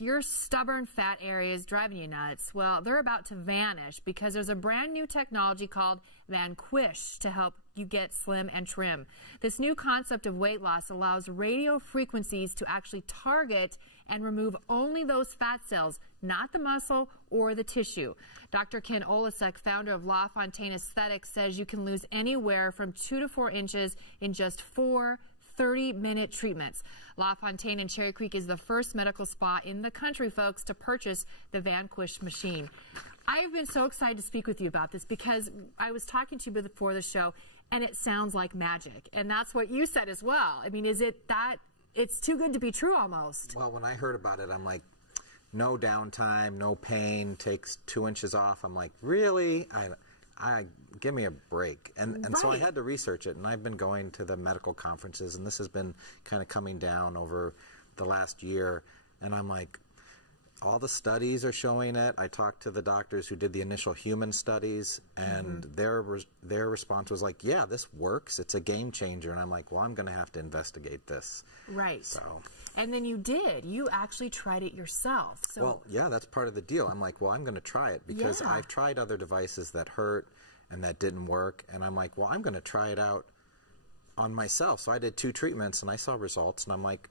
folks, your stubborn fat areas driving you nuts, well, they're about to vanish because there's a brand new technology called Vanquish to help you get slim and trim. This new concept of weight loss allows radio frequencies to actually target and remove only those fat cells, not the muscle or the tissue. Dr. Ken Olasek, founder of LaFontaine Aesthetics, says you can lose anywhere from 2 to 4 inches in just 4 30-minute treatments. LaFontaine in Cherry Creek is the first medical spa in the country, folks, to purchase the Vanquish machine. I've been so excited to speak with you about this because I was talking to you before the show, and it sounds like magic. And that's what you said as well. I mean, is it that it's too good to be true almost? Well, when I heard about it, I'm like, no downtime, no pain, takes 2 inches off. I'm like, really? I give me a break. And so I had to research it, and I've been going to the medical conferences, and this has been kind of coming down over the last year, and I'm like, all the studies are showing it. I talked to the doctors who did the initial human studies, and their response was like, yeah, this works. It's a game changer. And I'm like, well, I'm going to have to investigate this. Right. So. And then you did. You actually tried it yourself. So. Well, yeah, that's part of the deal. I'm like, well, I'm going to try it because I've tried other devices that hurt and that didn't work. And I'm like, well, I'm going to try it out on myself. So I did 2 treatments, and I saw results, and I'm like,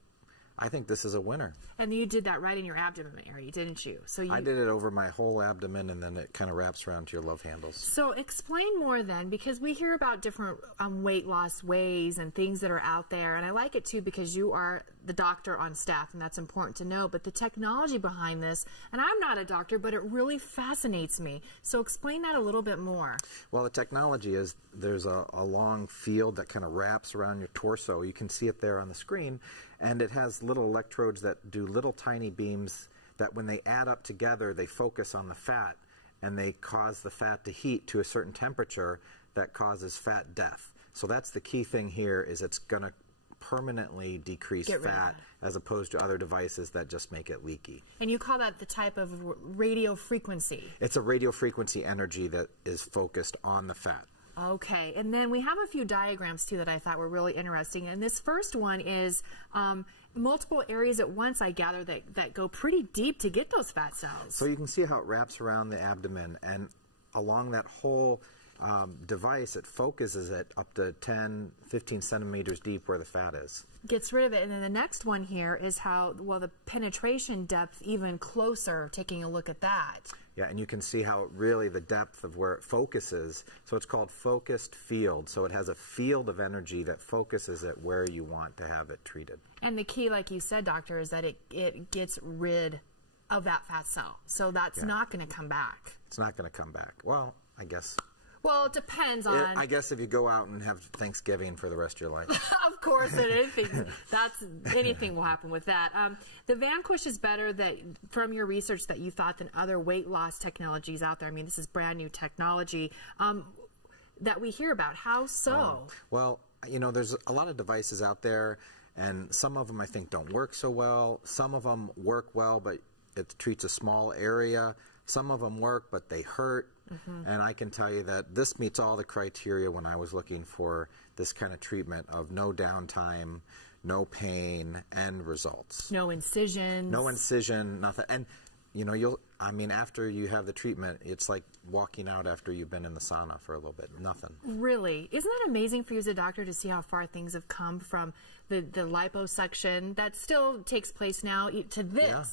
I think this is a winner. And you did that right in your abdomen area, didn't you? So I did it over my whole abdomen, and then it kind of wraps around to your love handles. So explain more then, because we hear about different weight loss ways and things that are out there, and I like it too because you are the doctor on staff, and that's important to know. But the technology behind this, and I'm not a doctor, but it really fascinates me. So explain that a little bit more. Well, the technology is there's a long field that kind of wraps around your torso. You can see it there on the screen. And it has little electrodes that do little tiny beams that when they add up together, they focus on the fat, and they cause the fat to heat to a certain temperature that causes fat death. So that's the key thing here, is it's going to permanently decrease fat as opposed to other devices that just make it leaky. And you call that the type of radio frequency? It's a radio frequency energy that is focused on the fat. Okay, and then we have a few diagrams too that I thought were really interesting. And this first one is multiple areas at once, I gather, that go pretty deep to get those fat cells. So you can see how it wraps around the abdomen, and along that whole device, it focuses it up to 10, 15 centimeters deep where the fat is. Gets rid of it. And then the next one here is how, well, the penetration depth even closer, taking a look at that. Yeah, and you can see how really the depth of where it focuses. So it's called focused field. So it has a field of energy that focuses it where you want to have it treated. And the key, like you said, doctor, is that it gets rid of that fat cell. So that's not going to come back. It's not going to come back. Well, I guess. Well, it depends on. I guess if you go out and have Thanksgiving for the rest of your life. Of course, anything will happen with that. The Vanquish is better from your research that you thought than other weight loss technologies out there. I mean, this is brand new technology that we hear about. How so? Well, you know, there's a lot of devices out there, and some of them I think don't work so well. Some of them work well, but it treats a small area. Some of them work, but they hurt. And I can tell you that this meets all the criteria when I was looking for this kind of treatment of no downtime, no pain, and results. No incisions. No incision, nothing. And, you know, after you have the treatment, it's like walking out after you've been in the sauna for a little bit. Nothing. Really? Isn't that amazing for you as a doctor to see how far things have come from the liposuction that still takes place now to this? Yeah.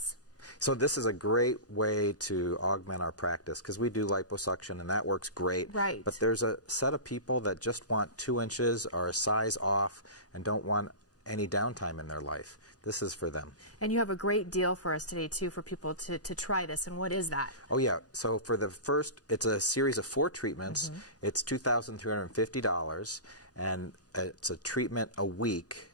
So this is a great way to augment our practice because we do liposuction and that works great. Right. But there's a set of people that just want 2 inches or a size off and don't want any downtime in their life. This is for them. And you have a great deal for us today too for people to try this. And what is that? Oh yeah. So for the first, it's a series of 4 treatments. It's $2,350 and it's a treatment a week.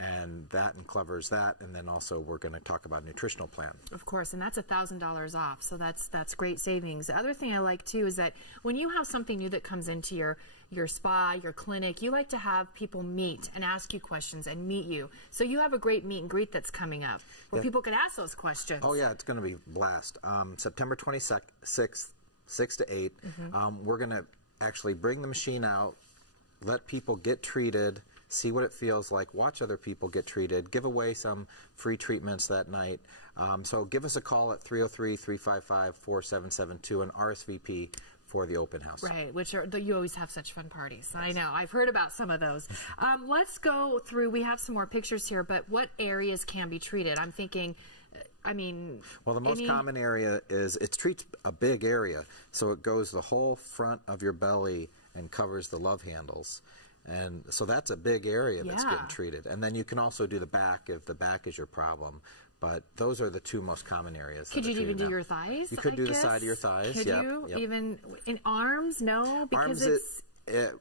And that covers that, and then also we're going to talk about nutritional plan. Of course, and that's $1,000 off, so that's great savings. The other thing I like too is that when you have something new that comes into your spa, your clinic, you like to have people meet and ask you questions and meet you. So you have a great meet and greet that's coming up where people can ask those questions. Oh yeah, it's going to be a blast. September 26th, 6 to 8. We're going to actually bring the machine out, let people get treated, see what it feels like, watch other people get treated, give away some free treatments that night. So give us a call at 303-355-4772 and RSVP for the open house. Right, which you always have such fun parties. Yes. I know. I've heard about some of those. Let's go through. We have some more pictures here, but what areas can be treated? I'm thinking, well, the most common area is it treats a big area. So it goes the whole front of your belly and covers the love handles. And so that's a big area that's getting treated. And then you can also do the back if the back is your problem. But those are the two most common areas. Could you even do your thighs? You could do the side of your thighs. Could you? Yep. Even in arms? No, because arms,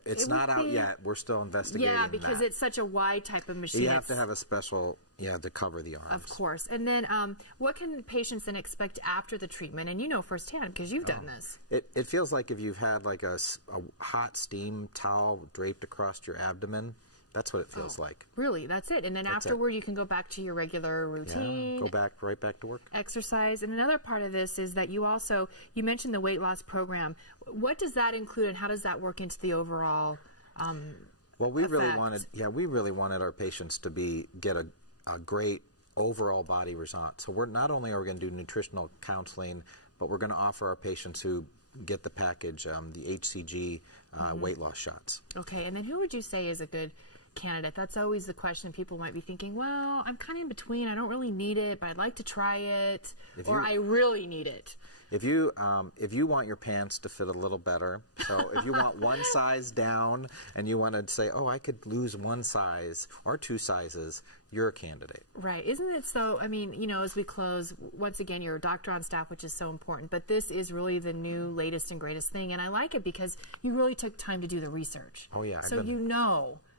it's not out yet. We're still investigating. Yeah, because it's such a wide type of machine. You have to have a special, to cover the arms. Of course. And then what can patients then expect after the treatment? And you know firsthand because you've done this. It feels like if you've had like a hot steam towel draped across your abdomen. That's what it feels like. Really? That's it? And then afterward, you can go back to your regular routine. Yeah, go right back to work. Exercise. And another part of this is that you mentioned the weight loss program. What does that include and how does that work into the overall Well, we really wanted our patients to get a great overall body result. So not only are we going to do nutritional counseling, but we're going to offer our patients who get the package the HCG weight loss shots. Okay. And then who would you say is a good candidate? That's always the question. People might be thinking, well, I'm kind of in between. I don't really need it, but I'd like to try it, I really need it. If you want your pants to fit a little better, so if you want one size down and you want to say, oh, I could lose one size or two sizes, you're a candidate. Right. Isn't it so? As we close, once again, you're a doctor on staff, which is so important, but this is really the new latest and greatest thing. And I like it because you really took time to do the research. Oh, yeah. So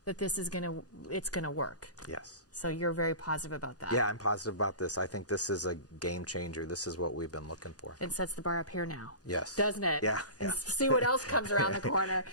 that this is going to work. Yes. So you're very positive about that. Yeah, I'm positive about this. I think this is a game changer. This is what we've been looking for. It sets the bar up here now. Yes. Doesn't it? Yeah. And see what else comes around the corner.